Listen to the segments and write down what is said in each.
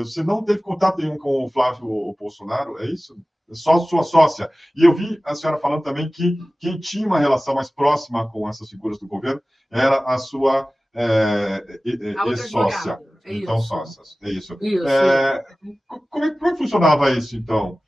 Você não teve contato nenhum com o Flávio Bolsonaro, é isso? Só sua sócia. E eu vi a senhora falando também que quem tinha uma relação mais próxima com essas figuras do governo era a sua ex-sócia. Então, sócias. É isso. Como é que funcionava isso, então?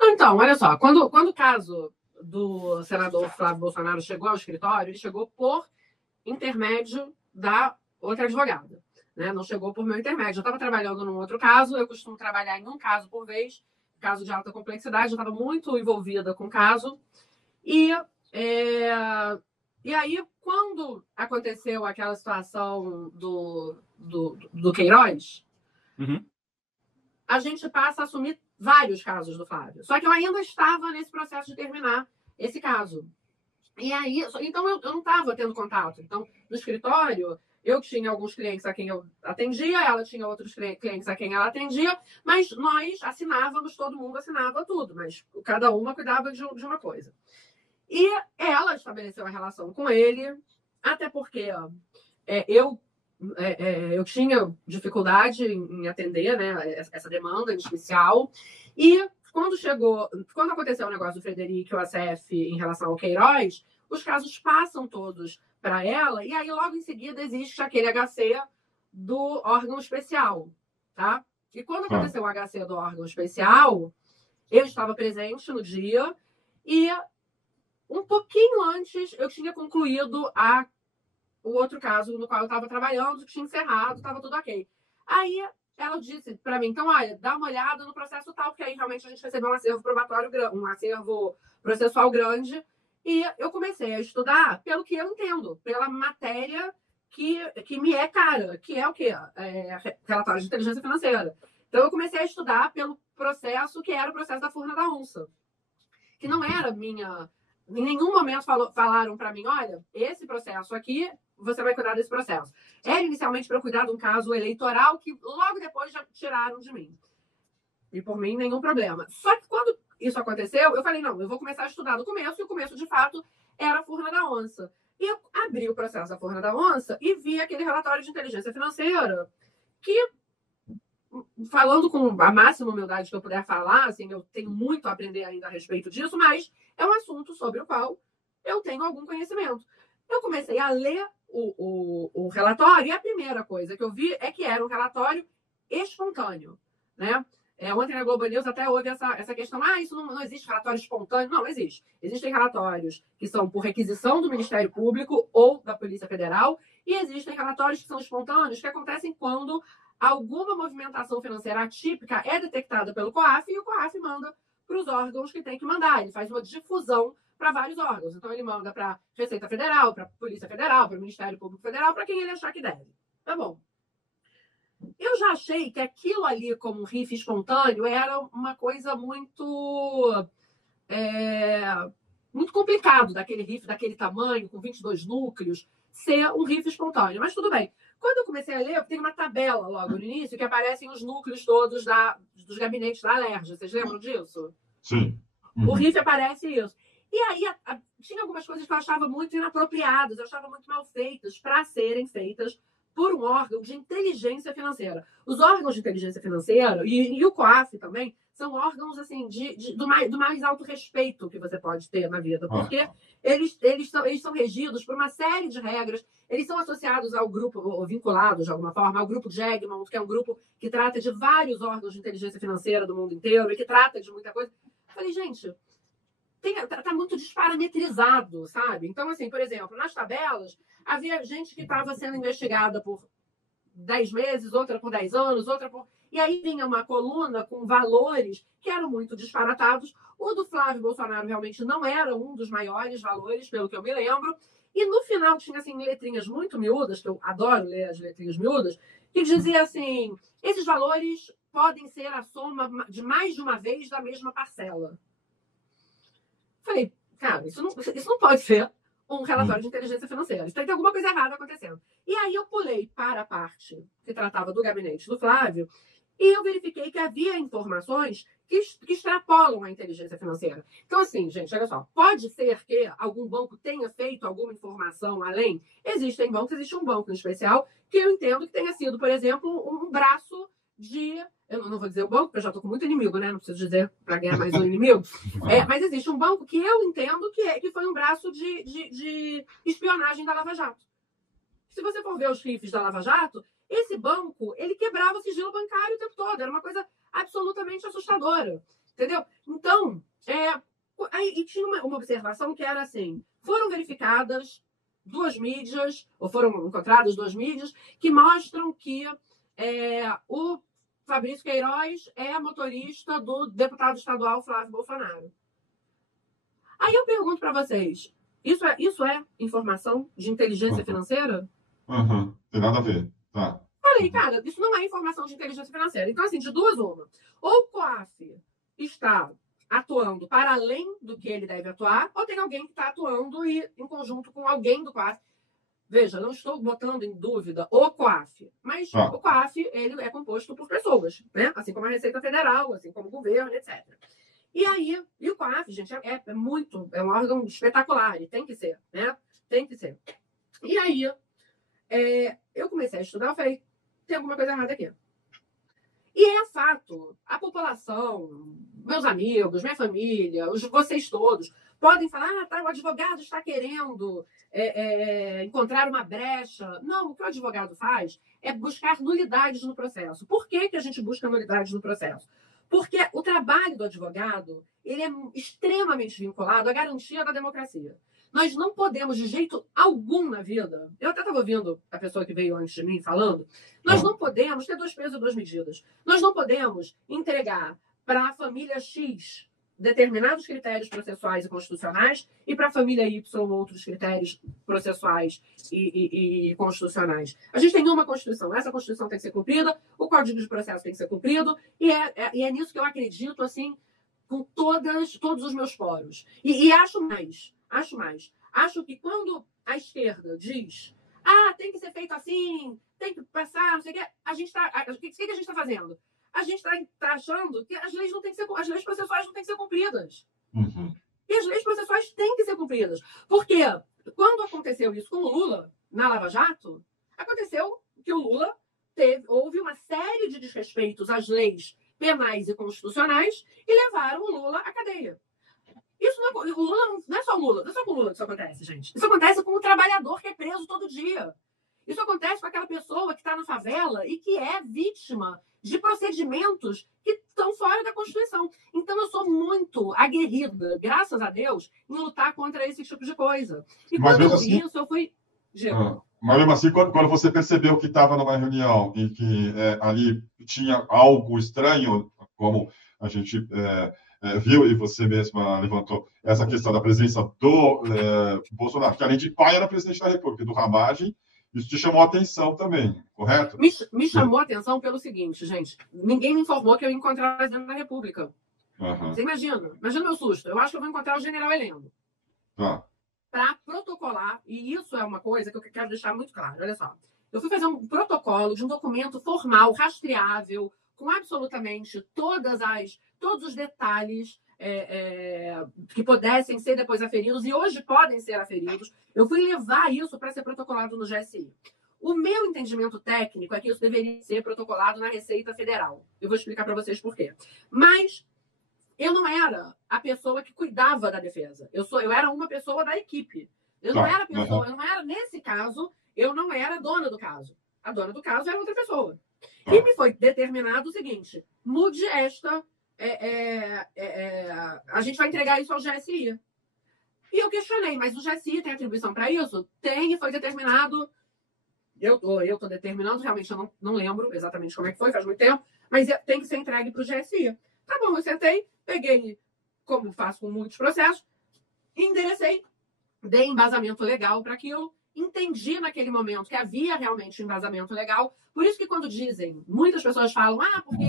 Então, olha só. Quando o caso do senador Flávio Bolsonaro chegou ao escritório, ele chegou por intermédio da outra advogada. Né? Não chegou por meu intermédio. Eu estava trabalhando num outro caso, eu costumo trabalhar em um caso por vez, caso de alta complexidade, eu estava muito envolvida com o caso. E aí, quando aconteceu aquela situação do Queiroz, a gente passa a assumir vários casos do Flávio. Só que eu ainda estava nesse processo de terminar esse caso. E aí, então eu não estava tendo contato. Então, no escritório, eu tinha alguns clientes a quem eu atendia, ela tinha outros clientes a quem ela atendia, mas nós assinávamos, todo mundo assinava tudo, mas cada uma cuidava de uma coisa. E ela estabeleceu a relação com ele, até porque eu tinha dificuldade em atender, né, essa demanda inicial. E quando aconteceu o negócio do Frederico e o ACF em relação ao Queiroz, os casos passam todos para ela, e aí logo em seguida existe aquele HC do órgão especial, tá? E quando aconteceu o HC do órgão especial, eu estava presente no dia, e um pouquinho antes eu tinha concluído o outro caso no qual eu estava trabalhando, que tinha encerrado, estava tudo ok. Aí ela disse para mim, então, olha, dá uma olhada no processo tal, porque aí realmente a gente recebeu um acervo probatório, um acervo processual grande, e eu comecei a estudar pelo que eu entendo, pela matéria que me é cara, que é o quê? Relatório de inteligência financeira. Então eu comecei a estudar pelo processo que era o processo da Furna da Onça, que não era minha... Em nenhum momento falaram para mim, olha, esse processo aqui, você vai cuidar desse processo. Era inicialmente para eu cuidar de um caso eleitoral que logo depois já tiraram de mim. E por mim, nenhum problema. Só que quando isso aconteceu, eu falei, não, eu vou começar a estudar do começo, e o começo, de fato, era a Furna da Onça. E eu abri o processo da Furna da Onça e vi aquele relatório de inteligência financeira que, falando com a máxima humildade que eu puder falar, assim, eu tenho muito a aprender ainda a respeito disso, mas é um assunto sobre o qual eu tenho algum conhecimento. Eu comecei a ler o relatório, e a primeira coisa que eu vi é que era um relatório espontâneo, né? Ontem na Globo News até houve essa questão, isso não existe relatório espontâneo. Não, existe. Existem relatórios que são por requisição do Ministério Público ou da Polícia Federal, e existem relatórios que são espontâneos, que acontecem quando alguma movimentação financeira atípica é detectada pelo COAF, e o COAF manda para os órgãos que tem que mandar. Ele faz uma difusão para vários órgãos. Então, ele manda para a Receita Federal, para a Polícia Federal, para o Ministério Público Federal, para quem ele achar que deve. Tá bom. Eu já achei que aquilo ali, como um riff espontâneo, era uma coisa muito complicado, daquele riff, daquele tamanho, com 22 núcleos, ser um riff espontâneo. Mas tudo bem. Quando eu comecei a ler, tem uma tabela logo no início que aparecem os núcleos todos dos gabinetes da Alerj. Vocês lembram disso? Sim. O riff aparece isso. E aí tinha algumas coisas que eu achava muito inapropriadas, eu achava muito mal feitas para serem feitas por um órgão de inteligência financeira. Os órgãos de inteligência financeira, e o COAF também, são órgãos assim, do mais alto respeito que você pode ter na vida, porque eles são regidos por uma série de regras, eles são associados ao grupo, ou vinculados de alguma forma, ao grupo de Egmont, que é um grupo que trata de vários órgãos de inteligência financeira do mundo inteiro, e que trata de muita coisa. Eu falei, gente, tá muito desparametrizado, sabe? Então, assim, por exemplo, nas tabelas, havia gente que estava sendo investigada por 10 meses, outra por 10 anos, outra por... E aí vinha uma coluna com valores que eram muito disparatados. O do Flávio Bolsonaro realmente não era um dos maiores valores, pelo que eu me lembro. E no final tinha, assim, letrinhas muito miúdas, que eu adoro ler as letrinhas miúdas, que dizia assim, esses valores podem ser a soma de mais de uma vez da mesma parcela. Falei, cara, isso não pode ser um relatório de inteligência financeira. Tem alguma coisa errada acontecendo. E aí eu pulei para a parte que tratava do gabinete do Flávio e eu verifiquei que havia informações que extrapolam a inteligência financeira. Então, assim, gente, olha só. Pode ser que algum banco tenha feito alguma informação além? Existe um banco em especial que eu entendo que tenha sido, por exemplo, um braço eu não vou dizer o banco, porque eu já estou com muito inimigo, né? Não preciso dizer para ganhar mais um inimigo. Mas existe um banco que eu entendo que foi um braço de espionagem da Lava Jato. Se você for ver os rifles da Lava Jato, esse banco, ele quebrava o sigilo bancário o tempo todo. Era uma coisa absolutamente assustadora. Entendeu? Então, aí tinha uma observação que era assim, foram verificadas 2 mídias, ou foram encontradas 2 mídias, que mostram que o Fabrício Queiroz é motorista do deputado estadual Flávio Bolsonaro. Aí eu pergunto para vocês, isso é informação de inteligência financeira? Tem nada a ver. Tá. Falei, cara, isso não é informação de inteligência financeira. Então, assim, de duas uma. Ou o COAF está atuando para além do que ele deve atuar, ou tem alguém que está atuando em conjunto com alguém do COAF. Veja, não estou botando em dúvida o COAF, mas o COAF ele é composto por pessoas, né? Assim como a Receita Federal, assim como o governo, etc. E o COAF, gente, é um órgão espetacular, e tem que ser, né? Tem que ser. E aí, eu comecei a estudar, eu falei, tem alguma coisa errada aqui. E é fato, a população, meus amigos, minha família, vocês todos, podem falar, o advogado está querendo encontrar uma brecha. Não, o que o advogado faz é buscar nulidades no processo. Por que a gente busca nulidades no processo? Porque o trabalho do advogado ele é extremamente vinculado à garantia da democracia. Nós não podemos, de jeito algum na vida, eu até estava ouvindo a pessoa que veio antes de mim falando, nós não podemos ter 2 pesos e 2 medidas. Nós não podemos entregar para a família X determinados critérios processuais e constitucionais e para a família Y outros critérios processuais e constitucionais. A gente tem uma Constituição, essa Constituição tem que ser cumprida, o Código de Processo tem que ser cumprido, e é nisso que eu acredito, assim, com todos os meus poros. E acho mais. Acho que quando a esquerda diz tem que ser feito assim, tem que passar, não sei o que, a gente está. O que a gente está fazendo? A gente está achando que as leis processuais não têm que ser cumpridas. E as leis processuais têm que ser cumpridas. Porque quando aconteceu isso com o Lula, na Lava Jato, aconteceu que o Lula houve uma série de desrespeitos às leis penais e constitucionais e levaram o Lula à cadeia. Isso não é, o Lula não é só o Lula, não é só com o Lula que isso acontece, gente. Isso acontece com o trabalhador que é preso todo dia. Isso acontece com aquela pessoa que está na favela e que é vítima de procedimentos que estão fora da Constituição. Então, eu sou muito aguerrida, graças a Deus, em lutar contra esse tipo de coisa. E quando eu vi isso, eu fui... Mas mesmo assim, quando você percebeu que estava numa reunião e que ali tinha algo estranho, como a gente viu e você mesma levantou essa questão da presença do Bolsonaro, que além de pai era presidente da República, do Ramagem, isso te chamou a atenção também, correto? Me chamou a atenção pelo seguinte, gente, ninguém me informou que eu ia encontrar o presidente da República. Você imagina meu susto, eu acho que eu vou encontrar o general Heleno. Para protocolar, e isso é uma coisa que eu quero deixar muito claro, olha só. Eu fui fazer um protocolo de um documento formal, rastreável, com absolutamente todos os detalhes que pudessem ser depois aferidos, e hoje podem ser aferidos. Eu fui levar isso para ser protocolado no GSI. O meu entendimento técnico é que isso deveria ser protocolado na Receita Federal. Eu vou explicar para vocês por quê. Mas eu não era a pessoa que cuidava da defesa. Eu era uma pessoa da equipe. Eu não era, nesse caso, eu não era dona do caso. A dona do caso era outra pessoa. E me foi determinado o seguinte: mude esta. A gente vai entregar isso ao GSI. E eu questionei, mas o GSI tem atribuição para isso? Tem, e foi determinado. Eu estou determinando, realmente eu não lembro exatamente como é que foi, faz muito tempo, mas tem que ser entregue para o GSI. Tá bom, eu sentei, peguei, como faço com muitos processos, enderecei, dei embasamento legal para aquilo, entendi naquele momento que havia realmente um embasamento legal. Por isso que quando dizem, muitas pessoas falam, porque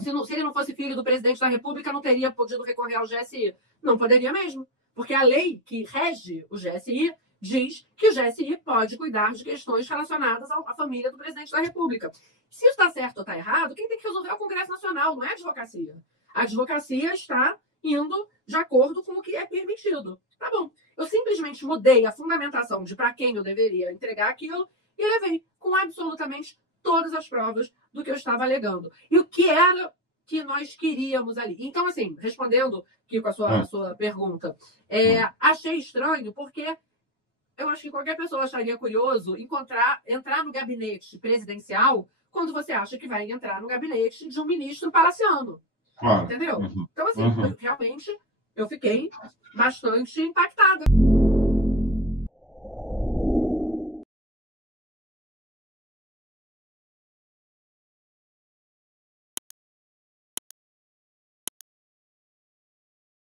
se ele não fosse filho do presidente da República, não teria podido recorrer ao GSI. Não poderia mesmo, porque a lei que rege o GSI diz que o GSI pode cuidar de questões relacionadas à família do presidente da República. Se isso está certo ou está errado, quem tem que resolver é o Congresso Nacional, não é a advocacia. A advocacia está indo de acordo com o que é permitido. Tá bom. Eu simplesmente mudei a fundamentação de para quem eu deveria entregar aquilo e levei com absolutamente todas as provas do que eu estava alegando. E o que era que nós queríamos ali? Então, assim, respondendo aqui com a sua pergunta, achei estranho porque eu acho que qualquer pessoa acharia curioso entrar no gabinete presidencial quando você acha que vai entrar no gabinete de um ministro palaciano. Claro. Entendeu? Então, assim, realmente, eu fiquei bastante impactada.